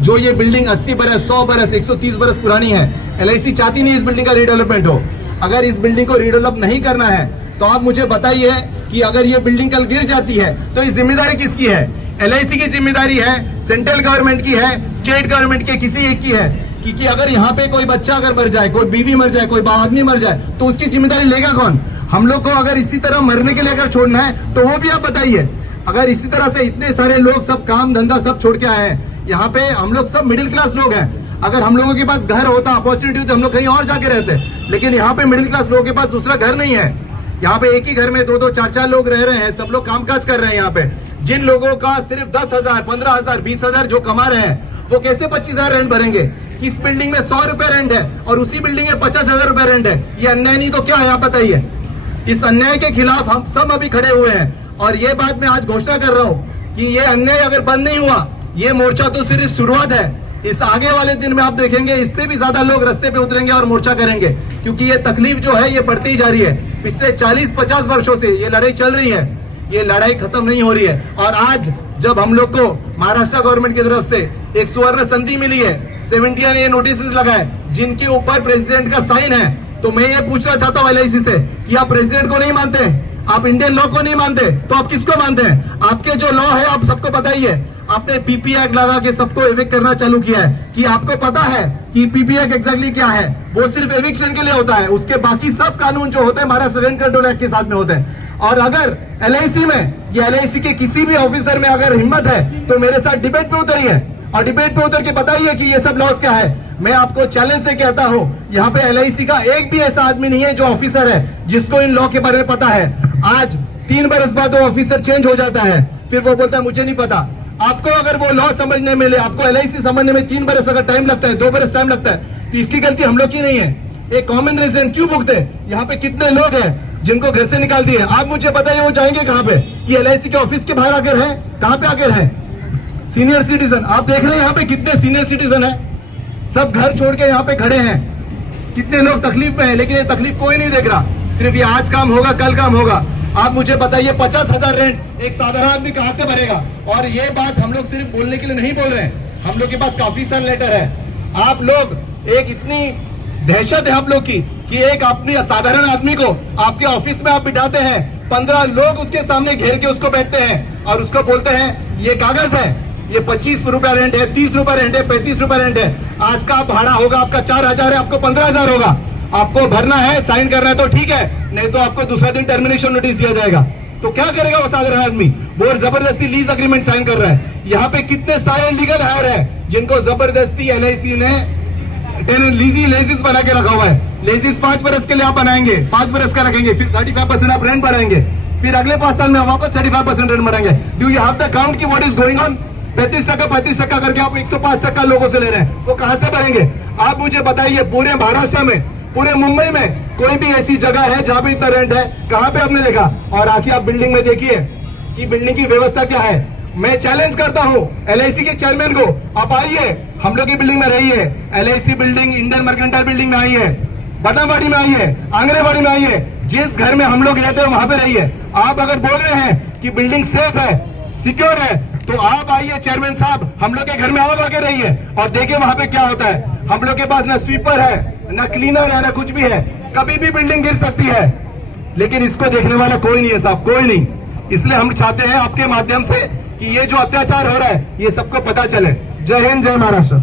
जो ये बिल्डिंग 80 बरस 100 बरस 130 बरस पुरानी है, एलआईसी चाहती नहीं इस बिल्डिंग का रीडेवलपमेंट हो। अगर इस बिल्डिंग को रीडेवलप नहीं करना है तो आप मुझे बताइए कि अगर ये बिल्डिंग कल गिर जाती है तो इस जिम्मेदारी किसकी है? एलआईसी की जिम्मेदारी है, सेंट्रल गवर्नमेंट की है, स्टेट गवर्नमेंट के किसी एक की है कि अगर यहाँ पे कोई बच्चा अगर मर जाए, कोई बीवी मर जाए, कोई आदमी मर जाए तो उसकी जिम्मेदारी लेगा कौन? हम लोग को अगर इसी तरह मरने के लिए अगर छोड़ना है तो वो भी आप बताइए। अगर इसी तरह से इतने सारे लोग सब काम धंधा सब छोड़ के आए हैं, यहाँ पे हम लोग सब मिडिल क्लास लोग हैं। अगर हम लोगों के पास घर होता, अपॉर्चुनिटी होती, हम लोग कहीं और जाके रहते, लेकिन यहाँ पे मिडिल क्लास लोगों के पास दूसरा घर नहीं है। यहाँ पे एक ही घर में 2-2 4-4 लोग रह रहे हैं, सब लोग कामकाज कर रहे हैं। यहाँ पे जिन लोगों का सिर्फ 10,000 15,000 20,000 जो कमा रहे हैं वो कैसे 25,000 रेंट भरेंगे? किस बिल्डिंग में 100 रुपए रेंट है और उसी बिल्डिंग में 50,000 रुपए रेंट है? ये अन्याय नहीं तो क्या है? आप बताइए। इस अन्याय के खिलाफ हम सब अभी खड़े हुए हैं और ये बात मैं आज घोषणा कर रहा हूँ कि ये अन्याय अगर बंद नहीं हुआ, ये मोर्चा तो सिर्फ शुरुआत है। इस आगे वाले दिन में आप देखेंगे इससे भी ज्यादा लोग रास्ते पे उतरेंगे और मोर्चा करेंगे, क्योंकि ये तकलीफ जो है ये बढ़ती ही जा रही है। पिछले 40-50 वर्षों से ये लड़ाई चल रही है, ये लड़ाई खत्म नहीं हो रही है। और आज जब हम लोग को महाराष्ट्र गवर्नमेंट की तरफ से एक सुवर्ण संधि मिली है, 70 ने नोटिस लगाए जिनके ऊपर प्रेसिडेंट का साइन है, तो मैं ये पूछना चाहता हूँ एलआईसी से कि आप प्रेसिडेंट को नहीं मानते, आप इंडियन लॉ को नहीं मानते, तो आप किसको मानते हैं? आपके जो लॉ है आप सबको पता ही है। आपने पीपी एक्ट लगा के सबको एविक्ट करना चालू किया है कि आपको पता है कि पीपी एक्ट एग्जैक्टली क्या है। वो सिर्फ एविक्शन के लिए होता है, उसके बाकी सब कानून जो होते हैं महाराष्ट्र रेंट कंट्रोल एक्ट के साथ में होते हैं। और अगर एलआईसी में या एलआईसी के किसी भी ऑफिसर में अगर हिम्मत है तो मेरे साथ डिबेट पे उतरिए और डिबेट पे उतर के बताइए कि ये सब लॉस क्या है। मैं आपको चैलेंज से कहता हूं, यहाँ पे एलआईसी का एक भी ऐसा आदमी नहीं है जो ऑफिसर है जिसको इन लॉ के बारे में पता है। आज 3 बरस बाद वो ऑफिसर चेंज हो जाता है, फिर वो बोलता है मुझे नहीं पता। आपको अगर वो लॉ समझने में ले, आपको एलआईसी समझने में 3 बरस अगर टाइम लगता है, 2 बरस टाइम लगता है, तो इसकी गलती हम लोग की नहीं है। एक कॉमन रीजन क्यों भुगते? यहाँ पे कितने लोग हैं जिनको घर से निकाल दिए? आप मुझे बताइए वो जाएंगे कहाँ पे? कि एलआईसी के ऑफिस के बाहर आकर है? कहाँ पे आकर है? सीनियर सिटीजन, आप देख रहे हैं यहाँ पे कितने सीनियर सिटीजन है, सब घर छोड़ के यहाँ पे खड़े हैं। कितने लोग तकलीफ में है, लेकिन ये तकलीफ कोई नहीं देख रहा। सिर्फ ये आज काम होगा कल काम होगा। आप मुझे बताइए 50,000 रेंट एक साधारण आदमी कहाँ से भरेगा? और ये बात हम लोग सिर्फ बोलने के लिए नहीं बोल रहे हैं, हम लोग के पास काफी सारे लेटर है। आप लोग एक इतनी दहशत है आप लोग की कि एक अपनी साधारण आदमी को आपके ऑफिस में आप बिठाते हैं, 15 लोग उसके सामने घेर के उसको बैठते हैं और उसको बोलते हैं ये कागज है, ये 25 रुपया रेंट है, 30 रुपया रेंट है, 35 रुपया रेंट है। आज का भाड़ा होगा आपका 4,000 है, आपको 15,000 होगा। आपको भरना है, साइन करना है तो ठीक है, नहीं तो आपको दूसरा दिन टर्मिनेशन नोटिस दिया जाएगा। तो क्या करेगा वो साधारण आदमी? वो जबरदस्ती लीज अग्रीमेंट साइन कर रहा है। यहाँ पे कितने सारे लीगल हायर है जिनको जबरदस्ती एलआईसी ने लेजिस बना के रखा हुआ है। लेजिस 5 बरस के लिए आप बनाएंगे, 5 बरस का रखेंगे, फिर 35% आप रेंट बढ़ाएंगे, फिर अगले 5 साल में वापस 35% रेंट बढ़ाएंगे। Do you have the count की व्हाट इज गोइंग ऑन? 35% करके आप 105% लोगों से ले रहे हैं, वो कहां से भरेंगे? आप मुझे बताइए पूरे महाराष्ट्र में, पूरे मुंबई में कोई भी ऐसी जगह है जहां पे इतना रेंट है? कहां पे आपने देखा? और आखिर आप बिल्डिंग में देखिए कि बिल्डिंग की व्यवस्था क्या है। मैं चैलेंज करता हूं एलआईसी के चेयरमैन को, आप आइए हम लोग की बिल्डिंग में रहिए। LIC building Indian mercantile building में आई है, बदामबाड़ी में आई है, आंगरेबाड़ी में आई है, जिस घर में हम लोग रहते हैं वहां पे रहिए। आप अगर बोल रहे हैं कि बिल्डिंग सेफ है, सिक्योर है, तो आप आइए चेयरमैन साहब, हम लोग के घर में आप आके रहिए और देखिए वहां पे क्या होता है। हम लोग के पास ना स्वीपर है, ना क्लीनर है, ना कुछ भी है। कभी भी बिल्डिंग गिर सकती है, लेकिन इसको देखने वाला कोई नहीं है साहब, कोई नहीं। इसलिए हम चाहते हैं आपके माध्यम से कि ये जो अत्याचार हो रहा है ये सबको पता चले। जय हिंद, जय महाराष्ट्र।